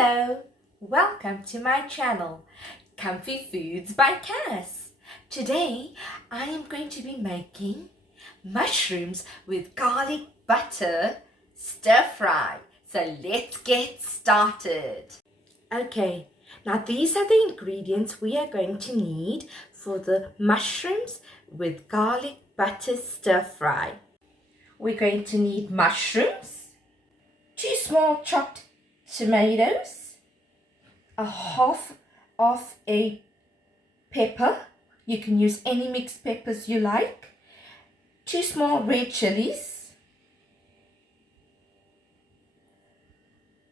Hello, welcome to my channel, Comfy Foods by Cass. Today I am going to be making mushrooms with garlic butter stir fry. So let's get started. Okay, now these are the ingredients we are going to need for the mushrooms with garlic butter stir fry. We're going to need mushrooms, 2 small chopped tomatoes, a half of a pepper, you can use any mixed peppers you like, 2 small red chilies,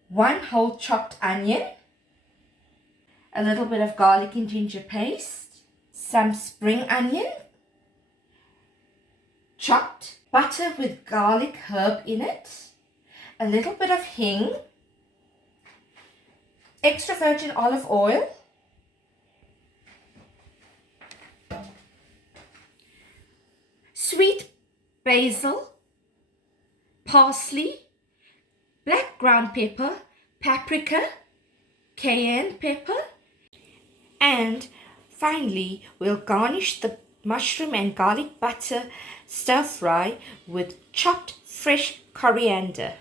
1 whole chopped onion, a little bit of garlic and ginger paste, some spring onion, chopped, butter with garlic herb in it, a little bit of hing, extra virgin olive oil, sweet basil, parsley, black ground pepper, paprika, cayenne pepper, and finally we'll garnish the mushroom and garlic butter stir fry with chopped fresh coriander.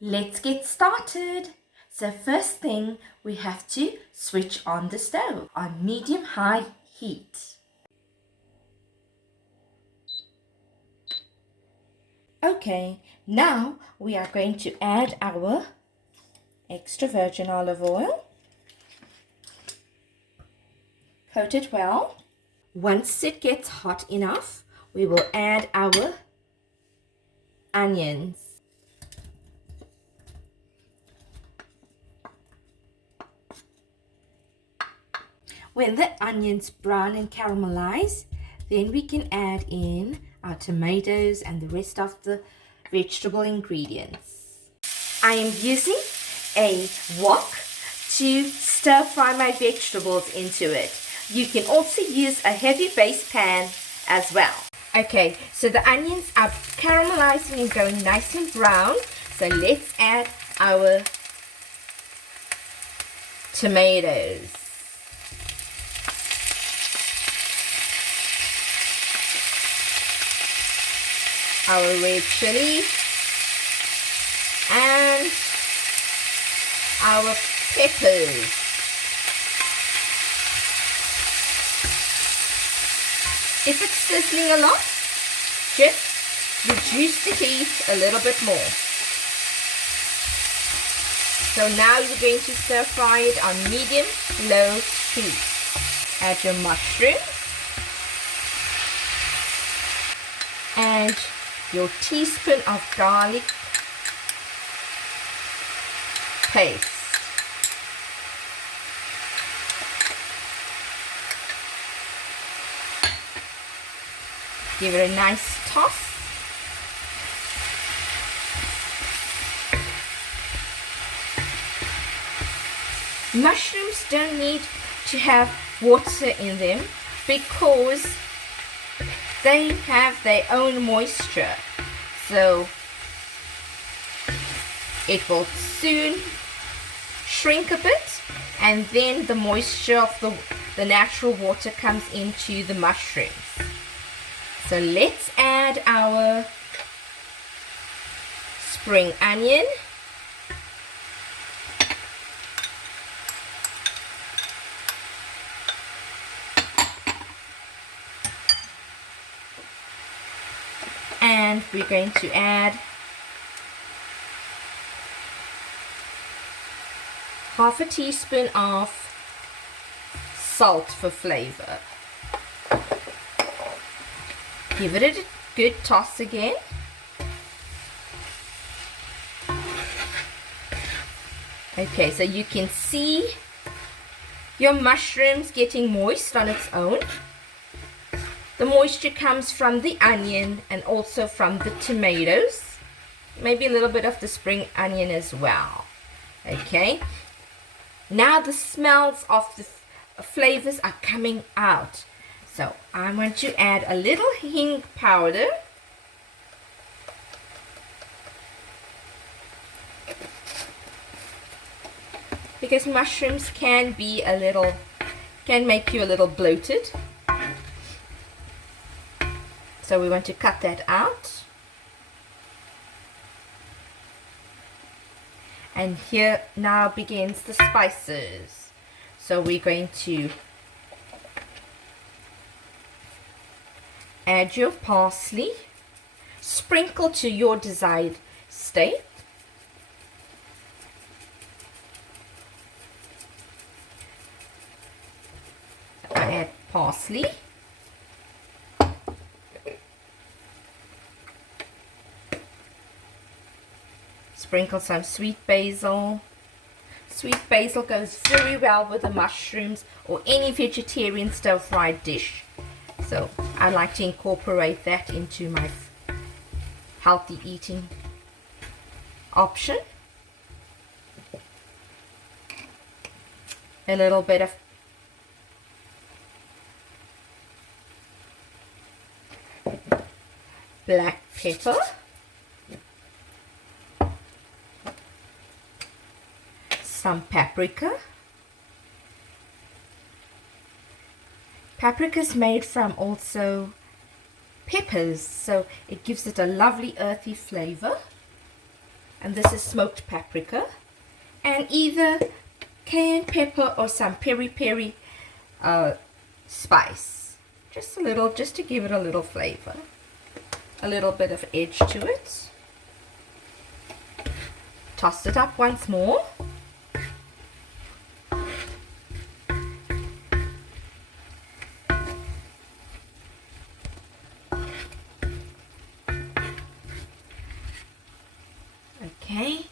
Let's get started. So first thing, we have to switch on the stove on medium-high heat. Okay, now we are going to add our extra virgin olive oil. Coat it well. Once it gets hot enough, we will add our onions. When the onions brown and caramelize, then we can add in our tomatoes and the rest of the vegetable ingredients. I am using a wok to stir fry my vegetables into it. You can also use a heavy base pan as well. Okay, so the onions are caramelizing and going nice and brown. So let's add our tomatoes. Our red chili and our peppers. If it's sizzling a lot, just reduce the heat a little bit more. So now you're going to stir fry it on medium-low heat. Add your mushrooms and your teaspoon of garlic paste. Give it a nice toss. Mushrooms don't need to have water in them because they have their own moisture, so it will soon shrink a bit, and then the moisture of the natural water comes into the mushrooms. So let's add our spring onion, and we're going to add half a teaspoon of salt for flavor. Give it a good toss again. Okay, so you can see your mushrooms getting moist on its own. The moisture comes from the onion and also from the tomatoes. Maybe a little bit of the spring onion as well. Okay. Now the smells of the flavors are coming out. So I'm going to add a little hing powder. because mushrooms can make you a little bloated. So we want to cut that out. And here now begins the spices. So we're going to add your parsley, sprinkle to your desired state. I add parsley. Sprinkle some sweet basil. Sweet basil goes very well with the mushrooms or any vegetarian stir-fried dish. So I like to incorporate that into my healthy eating option. A little bit of black pepper. Some paprika. Paprika is made from also peppers, so it gives it a lovely earthy flavor. And this is smoked paprika, and either cayenne pepper or some peri-peri spice, just a little, just to give it a little flavor, a little bit of edge to it. Toss it up once more. Okay,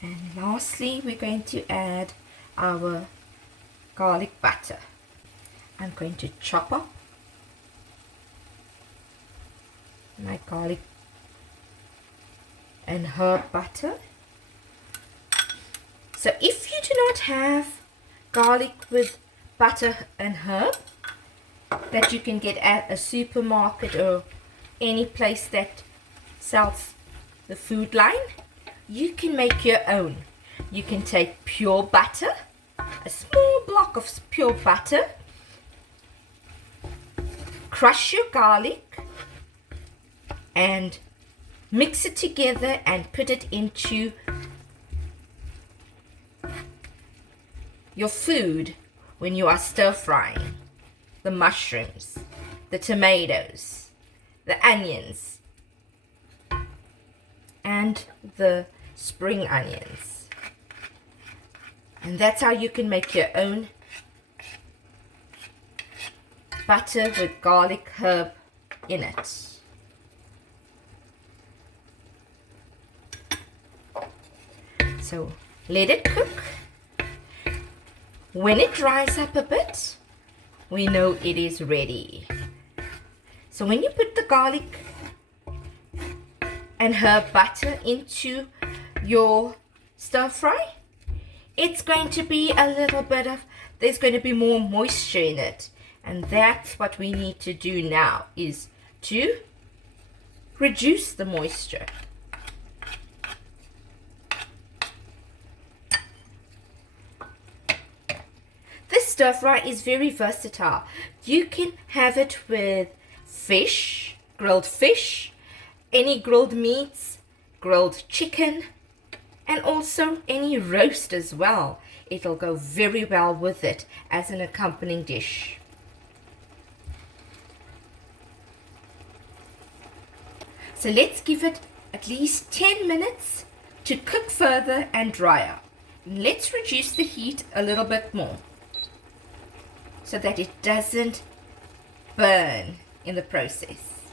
and lastly we're going to add our garlic butter. I'm going to chop up my garlic and herb butter. So if you do not have garlic with butter and herb that you can get at a supermarket or any place that sells the food line, you can make your own. You can take pure butter, a small block of pure butter, crush your garlic and mix it together and put it into your food when you are stir frying the mushrooms, the tomatoes, the onions, and the spring onions. And that's how you can make your own butter with garlic herb in it. So let it cook. When it dries up a bit, we know it is ready. So when you put the garlic and herb butter into your stir fry, it's going to be a little bit of, there's going to be more moisture in it, and that's what we need to do now, is to reduce the moisture. This stir fry is very versatile. You can have it with fish, grilled fish, any grilled meats, grilled chicken, and also any roast as well. It'll go very well with it as an accompanying dish. So let's give it at least 10 minutes to cook further and dry out. Let's reduce the heat a little bit more so that it doesn't burn in the process.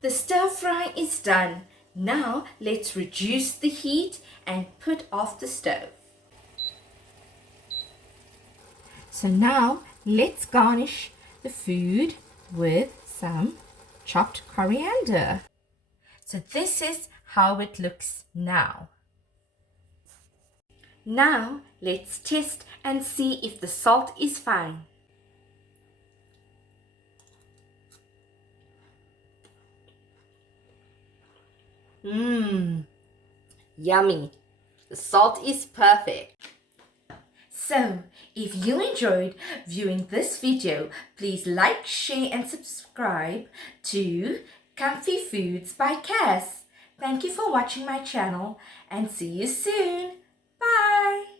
The stir fry is done. Now let's reduce the heat and put off the stove. So now let's garnish the food with some chopped coriander. So this is how it looks now. Now let's test and see if the salt is fine. Yummy. The salt is perfect. So, if you enjoyed viewing this video, please like, share and subscribe to Comfy Foods by Cass. Thank you for watching my channel and see you soon. Bye!